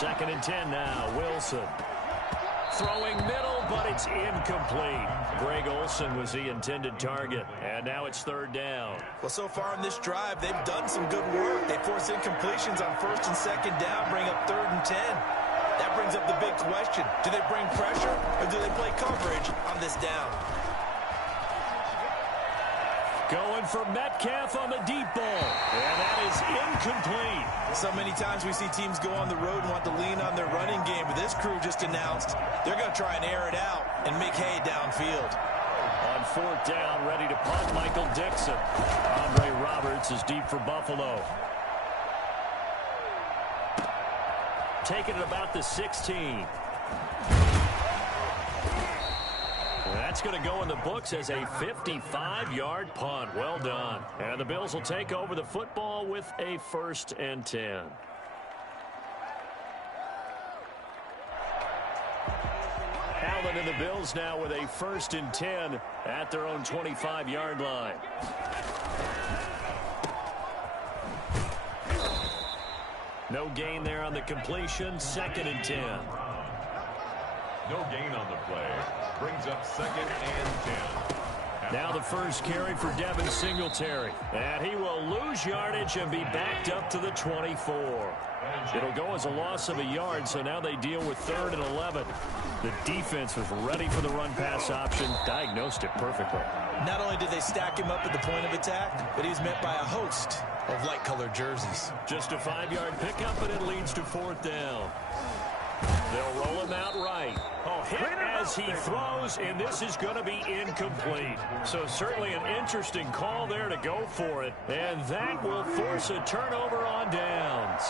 2nd and 10 now. Wilson throwing middle, but it's incomplete. Greg Olsen was the intended target, and now it's 3rd down. Well, so far in this drive, they've done some good work. They force incompletions on 1st and 2nd down, bring up 3rd and 10. That brings up the big question. Do they bring pressure, or do they play coverage on this down? Going for Metcalf on the deep ball, and that is incomplete. So many times we see teams go on the road and want to lean on their running game, but this crew just announced they're going to try and air it out and make hay downfield. On 4th down, ready to punt, Michael Dixon. Andre Roberts is deep for Buffalo. Taking it about the 16. That's going to go in the books as a 55-yard punt. Well done. And the Bills will take over the football with a 1st and 10. Allen and the Bills now with a 1st and 10 at their own 25-yard line. No gain there on the completion. 2nd and 10. No gain on the play. Brings up 2nd and 10. Now the first carry for Devin Singletary. And he will lose yardage and be backed up to the 24. It'll go as a loss of a yard, so now they deal with 3rd and 11. The defense was ready for the run-pass option, diagnosed it perfectly. Not only did they stack him up at the point of attack, but he was met by a host of light-colored jerseys. Just a 5-yard pickup, and it leads to 4th down. They'll roll him out right. Oh, hit as he throws, and this is going to be incomplete. So certainly an interesting call there to go for it, and that will force a turnover on downs.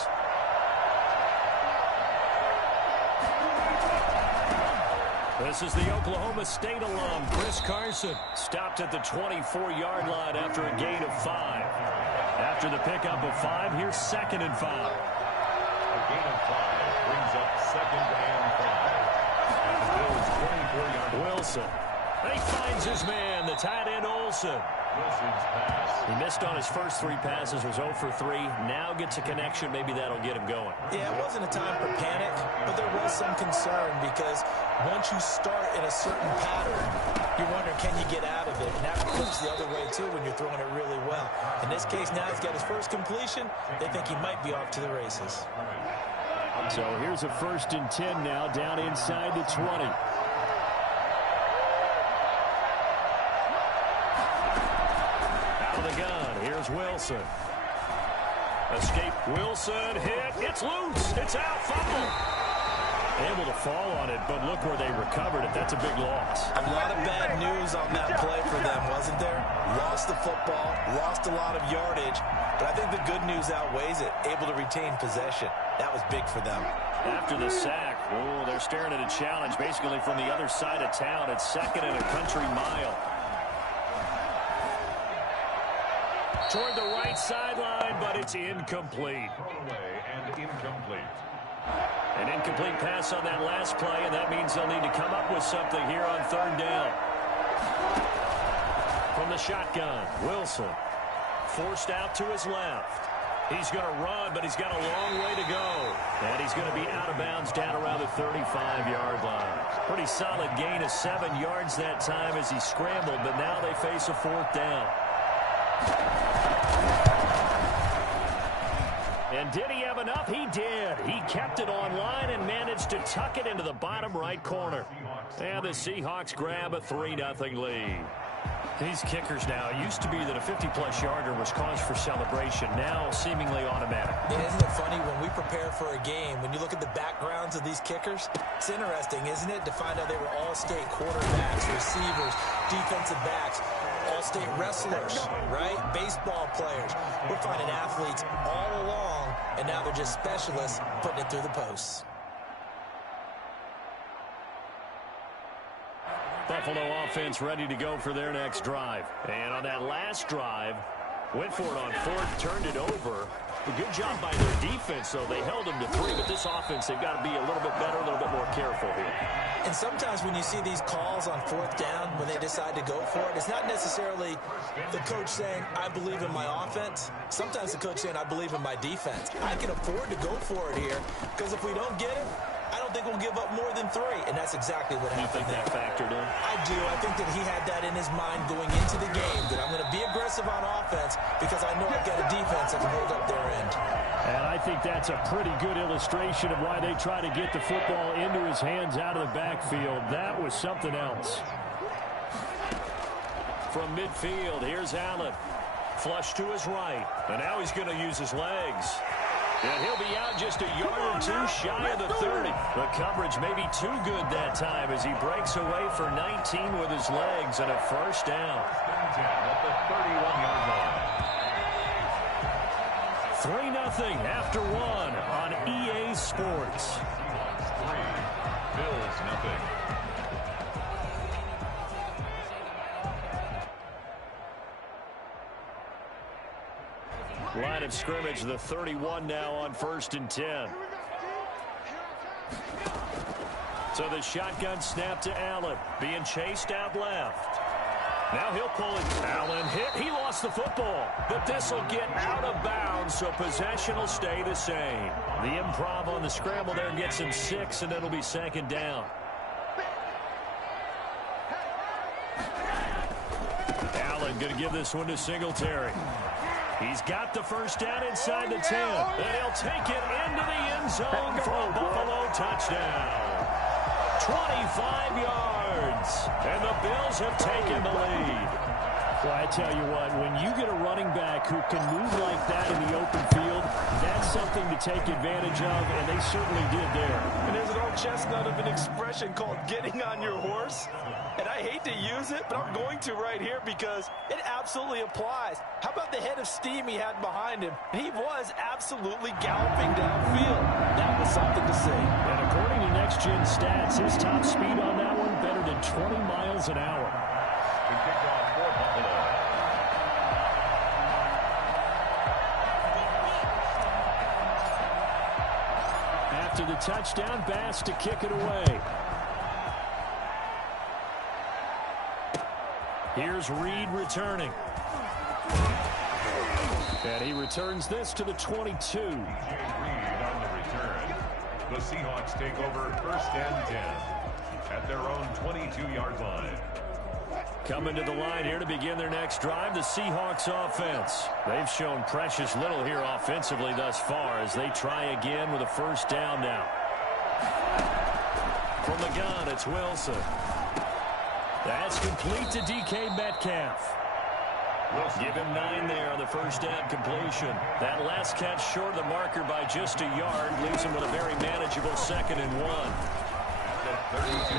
This is the Oklahoma State alum, Chris Carson, stopped at the 24-yard line after a gain of 5. After the pickup of 5, here's 2nd and 5. A gain of 5 brings up 2nd and 5. And the Bills' 24-yard. Wilson. He finds his man, the tight end Olsen. Wilson's pass. He missed on his first 3 passes, was 0 for 3. Now gets a connection. Maybe that'll get him going. Yeah, it wasn't a time for panic, but there was some concern because once you start in a certain pattern, you wonder, can you get out of it? And that flips the other way, too, when you're throwing it really well. In this case, now he's got his first completion. They think he might be off to the races. So here's a 1st and 10 now, down inside the 20. The gun. Here's Wilson. Escape. Wilson hit. It's loose. It's out. Fumble. Able to fall on it, but look where they recovered it. That's a big loss. A lot of bad news on that play for them, wasn't there? Lost the football, lost a lot of yardage, but I think the good news outweighs it. Able to retain possession. That was big for them. After the sack, oh, they're staring at a challenge basically from the other side of town. It's 2nd and a country mile. Toward the right sideline, but it's incomplete. And incomplete. An incomplete pass on that last play, and that means they'll need to come up with something here on 3rd down. From the shotgun, Wilson forced out to his left. He's going to run, but he's got a long way to go. And he's going to be out of bounds down around the 35-yard line. Pretty solid gain of 7 yards that time as he scrambled, but now they face a 4th down. And did he have enough? He did. He kept it online and managed to tuck it into the bottom right corner. And the Seahawks grab a 3-0 lead. These kickers now, it used to be that a 50-plus yarder was cause for celebration. Now seemingly automatic. Yeah, isn't it funny when we prepare for a game, when you look at the backgrounds of these kickers, it's interesting, isn't it, to find out they were all-state quarterbacks, receivers, defensive backs, all-state wrestlers, right? Baseball players. We're finding athletes all along, and now they're just specialists putting it through the posts. Buffalo offense ready to go for their next drive. And on that last drive, went for it on 4th, turned it over. A good job by their defense, though. They held them to 3, but this offense, they've got to be a little bit better, a little bit more careful here. And sometimes when you see these calls on 4th down, when they decide to go for it, it's not necessarily the coach saying, I believe in my offense. Sometimes the coach saying, I believe in my defense. I can afford to go for it here, because if we don't get it, I don't think we'll give up more than 3, and that's exactly what happened there. You think that factored in? I do. I think that he had that in his mind going into the game, that I'm going to be aggressive on offense because I know I've got a defense that can hold up their end. And I think that's a pretty good illustration of why they try to get the football into his hands out of the backfield. That was something else. From midfield, here's Allen. Flush to his right, and now he's going to use his legs. And he'll be out just a yard or 2 shy of the 30. The coverage may be too good that time as he breaks away for 19 with his legs and a first down. At the 31-yard line. 3-0 after 1 on EA Sports. 3, Bills nothing. Line of scrimmage, the 31 now on 1st and 10. So the shotgun snap to Allen, being chased out left. Now he'll pull it. Allen hit. He lost the football, but this will get out of bounds, so possession will stay the same. The improv on the scramble there gets him 6, and it'll be 2nd down. Allen going to give this one to Singletary. He's got the first down inside the 10, and he'll take it into the end zone for a Buffalo touchdown. 25 yards, and the Bills have taken the lead. Well, I tell you what, when you get a running back who can move like that in the open field, that's something to take advantage of, and they certainly did there. And there's an old chestnut of an expression called getting on your horse. And I hate to use it, but I'm going to right here because it absolutely applies. How about the head of steam he had behind him? He was absolutely galloping downfield. That was something to see. And according to Next Gen Stats, his top speed on that one better than 20 miles an hour. The kickoff for Buffalo. After the touchdown, Bass to kick it away. Here's Reed returning. And he returns this to the 22. Reed on the return. The Seahawks take over 1st and 10 at their own 22-yard line. Coming to the line here to begin their next drive, the Seahawks offense. They've shown precious little here offensively thus far as they try again with a first down now. From the gun, it's Wilson. That's complete to DK Metcalf. Give him 9 there on the first down completion. That last catch short of the marker by just a yard leaves him with a very manageable 2nd and 1.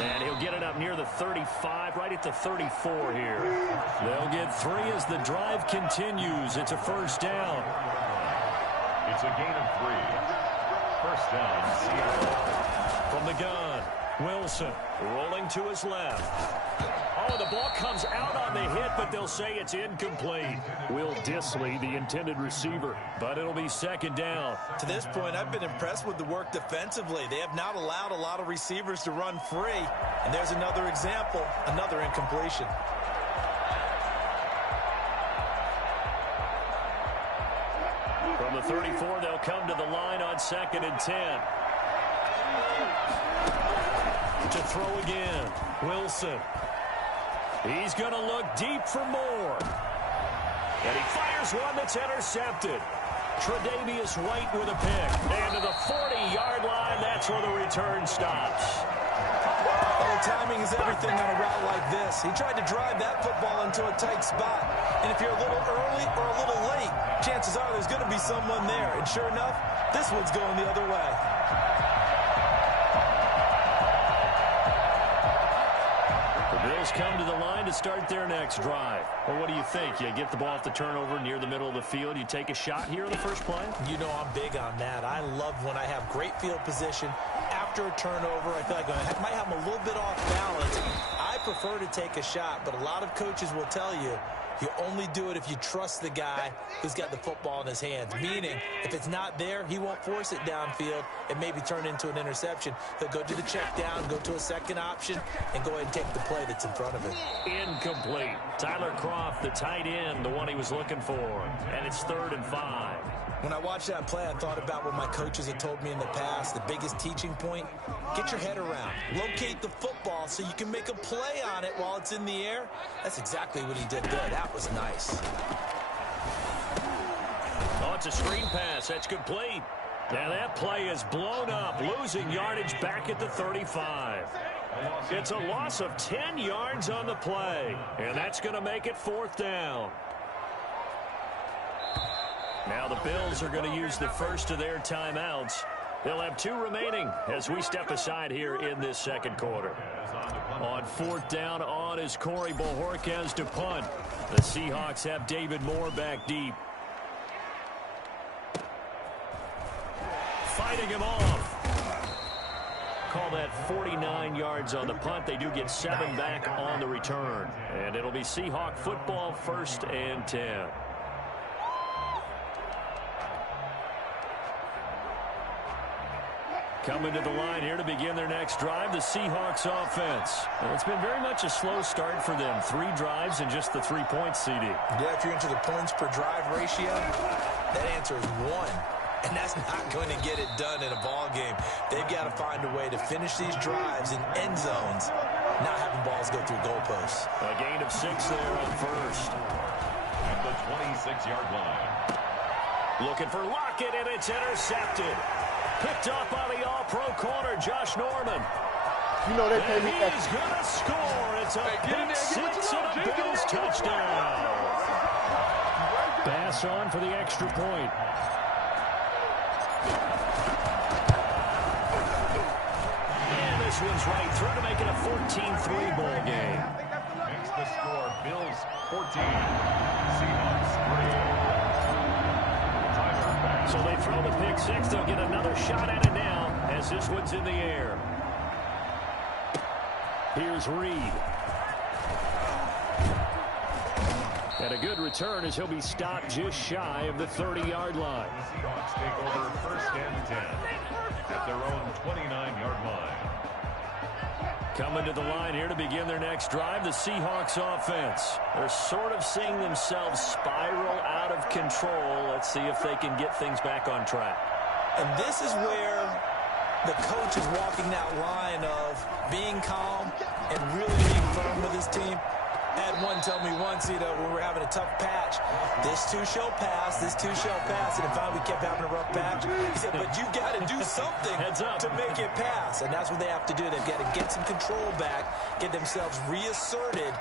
And he'll get it up near the 35, right at the 34 here. They'll get 3 as the drive continues. It's a first down. It's a gain of 3. First down, Seattle. From the gun, Wilson rolling to his left. Oh, the ball comes out on the hit, but they'll say it's incomplete. Will Dissly, the intended receiver, but it'll be 2nd down. To this point, I've been impressed with the work defensively. They have not allowed a lot of receivers to run free. And there's another example, another incompletion. From the 34, they'll come to the line on 2nd and 10. To throw again, Wilson. He's going to look deep for more. And he fires one that's intercepted. Tre'Davious White with a pick. And to the 40-yard line, that's where the return stops. Oh, timing is everything on a route like this. He tried to drive that football into a tight spot. And if you're a little early or a little late, chances are there's going to be someone there. And sure enough, this one's going the other way. Bills come to the line to start their next drive. Well, what do you think? You get the ball off the turnover near the middle of the field. You take a shot here in the first play? You know I'm big on that. I love when I have great field position. After a turnover, I feel like I might have them a little bit off balance. I prefer to take a shot, but a lot of coaches will tell you You only do it if you trust the guy who's got the football in his hands. Meaning, if it's not there, he won't force it downfield and maybe turn into an interception. He'll go to the check down, go to a second option, and go ahead and take the play that's in front of him. Incomplete. Tyler Kroft, the tight end, the one he was looking for. And it's 3rd and 5. When I watched that play, I thought about what my coaches had told me in the past. The biggest teaching point, get your head around. Locate the football so you can make a play on it while it's in the air. That's exactly what he did there. That was nice. Oh, it's a screen pass. That's complete. Now that play is blown up, losing yardage back at the 35. It's a loss of 10 yards on the play, and that's going to make it 4th down. Now the Bills are going to use the first of their timeouts. They'll have 2 remaining as we step aside here in this second quarter. On 4th down, on is Corey Bojorquez to punt. The Seahawks have David Moore back deep. Fighting him off. Call that 49 yards on the punt. They do get 7 back on the return. And it'll be Seahawk football, 1st and 10. Coming to the line here to begin their next drive, the Seahawks offense. Well, it's been very much a slow start for them. 3 drives and just the 3 points, CD. Yeah, if you're into the points per drive ratio, that answer is 1. And that's not going to get it done in a ball game. They've got to find a way to finish these drives in end zones, not having balls go through goalposts. A gain of 6 there on first. At the 26-yard line. Looking for Lockett, and it's intercepted. Picked up by the all-pro corner, Josh Norman. You know they pay me and he's going to score. It's a pick 6 and a Bills touchdown. Pass on for the extra point. And this one's right through to make it a 14-3 ball game. Makes the score Bills 14, Seahawks 3. So they throw the pick 6. They'll get another shot at it now as this one's in the air. Here's Reed. And a good return as he'll be stopped just shy of the 30-yard line. The Seahawks take over 1st and 10 at their own 29-yard line. Coming to the line here to begin their next drive, the Seahawks offense. They're sort of seeing themselves spiral out of control. Let's see if they can get things back on track. And this is where the coach is walking that line of being calm and really being firm with his team. I had one tell me once, when we were having a tough patch, this too shall pass, this too shall pass. And finally we kept having a rough patch. He said, but you got to do something to make it pass. And that's what they have to do. They've got to get some control back, get themselves reasserted,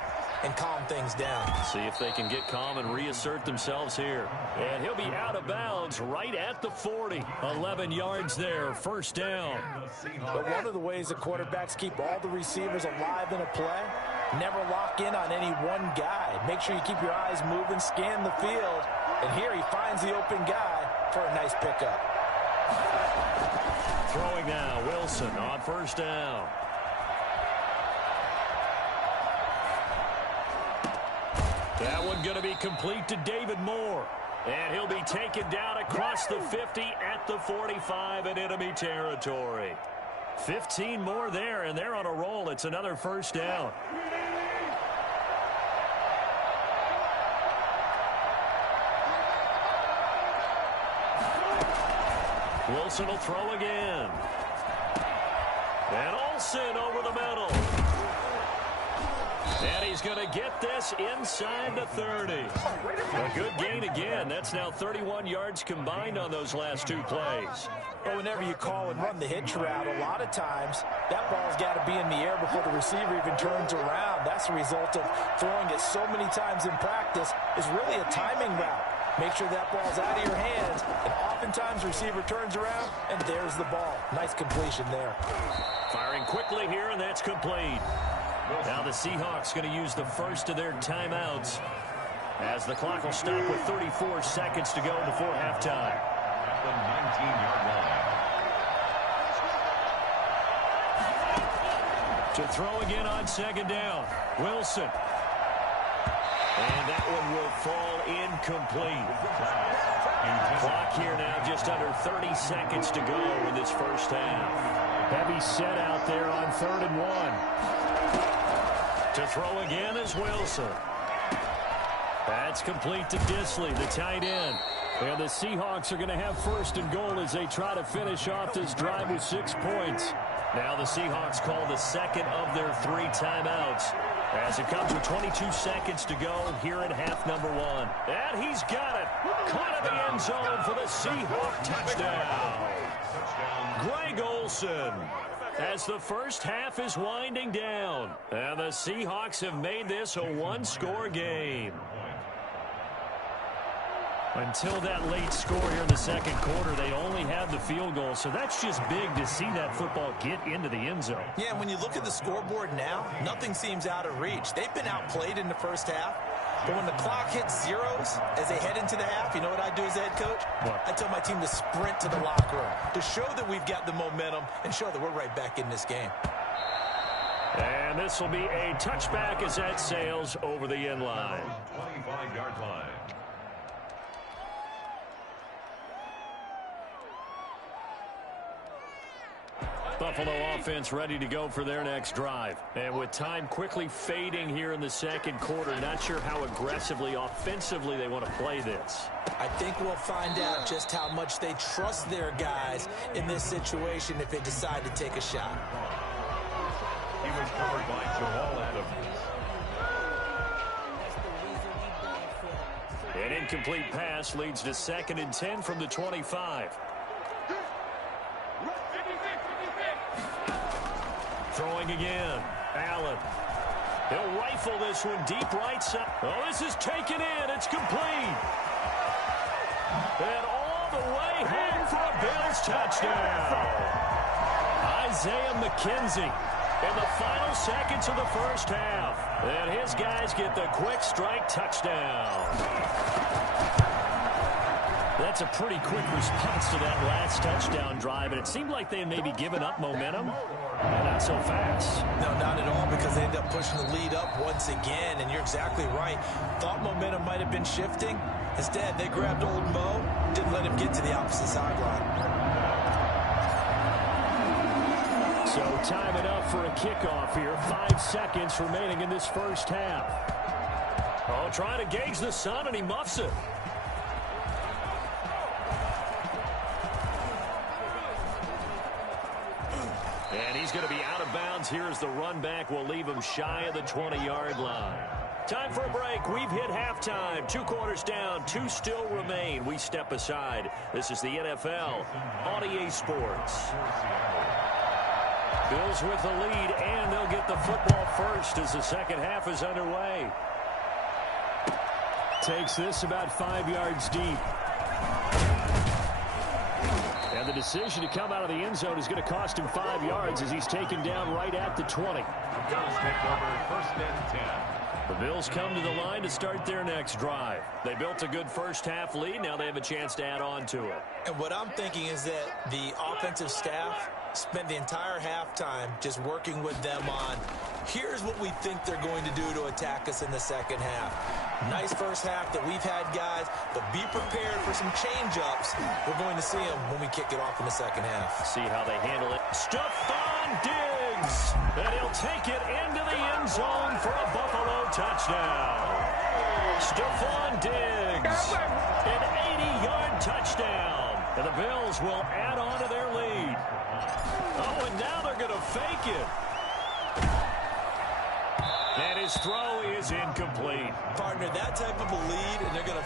and calm things down. See if they can get calm and reassert themselves here. And he'll be out of bounds right at the 40. 11 yards there, 1st down. But one of the ways the quarterbacks keep all the receivers alive in a play, never lock in on any one guy. Make sure you keep your eyes moving, scan the field. And here he finds the open guy for a nice pickup. Throwing now, Wilson on 1st down. That one going to be complete to David Moore. And he'll be taken down across the 50 at the 45 in enemy territory. 15 more there, and they're on a roll. It's another 1st down. Wilson will throw again. And Olsen over the middle. And he's going to get this inside the 30. A good gain again. That's now 31 yards combined on those last 2 plays. Well, whenever you call and run the hitch route, a lot of times that ball's got to be in the air before the receiver even turns around. That's the result of throwing it so many times in practice. It's really a timing route. Make sure that ball's out of your hands, and oftentimes the receiver turns around, and there's the ball. Nice completion there. Firing quickly here, and that's complete. Now the Seahawks going to use the first of their timeouts as the clock will stop with 34 seconds to go before halftime. At the 19-yard line. To throw again on 2nd down. Wilson. And that one will fall incomplete. Clock here now, just under 30 seconds to go in this first half. Heavy set out there on 3rd and 1. To throw again is Wilson. That's complete to Disley, the tight end. And the Seahawks are going to have 1st and goal as they try to finish off this drive with 6 points. Now the Seahawks call the second of their 3 timeouts as it comes with 22 seconds to go here in half number 1. And he's got it. Caught in the end zone for the Seahawk touchdown. Greg Olsen. As the first half is winding down. And the Seahawks have made this a 1-score game. Until that late score here in the second quarter, they only had the field goal. So that's just big to see that football get into the end zone. Yeah, when you look at the scoreboard now, nothing seems out of reach. They've been outplayed in the first half. But when the clock hits zeros as they head into the half, you know what I do as the head coach? What? I tell my team to sprint to the locker room to show that we've got the momentum and show that we're right back in this game. And this will be a touchback as that sails over the end line. 25-yard line. Buffalo offense ready to go for their next drive. And with time quickly fading here in the second quarter, not sure how aggressively, offensively they want to play this. I think we'll find out just how much they trust their guys in this situation if they decide to take a shot. He was covered by Jamal Adams. An incomplete pass leads to 2nd and 10 from the 25. Throwing again. Allen. He'll rifle this one deep right side. Oh, this is taken in. It's complete. And all the way home for a Bills touchdown. Isaiah McKenzie in the final seconds of the first half. And his guys get the quick strike touchdown. That's a pretty quick response to that last touchdown drive, and it seemed like they had maybe given up momentum. Not so fast. No, not at all, because they ended up pushing the lead up once again, and you're exactly right. Thought momentum might have been shifting. Instead, they grabbed old Mo, didn't let him get to the opposite sideline. So time it up for a kickoff here. 5 seconds remaining in this first half. Oh, trying to gauge the sun, and he muffs it. And he's going to be out of bounds here as the run back will leave him shy of the 20-yard line. Time for a break. We've hit halftime. 2 quarters down. 2 still remain. We step aside. This is the NFL on EA Sports. Bills with the lead, and they'll get the football first as the second half is underway. Takes this about 5 yards deep. And the decision to come out of the end zone is going to cost him 5 yards as he's taken down right at the 20. Bills take over 1st and 10. The Bills come to the line to start their next drive. They built a good first half lead. Now they have a chance to add on to it. And what I'm thinking is that the offensive staff spent the entire halftime just working with them on, here's what we think they're going to do to attack us in the second half. Nice first half that we've had, guys, but be prepared for some change-ups. We're going to see them when we kick it off in the second half. See how they handle it. Stephon Diggs, and he'll take it into the end zone for a Buffalo touchdown. Stephon Diggs, an 80-yard touchdown, and the Bills will add on to their lead. Oh, and now they're going to fake it. And his throw is incomplete. Partner, that type of a lead, and they're going to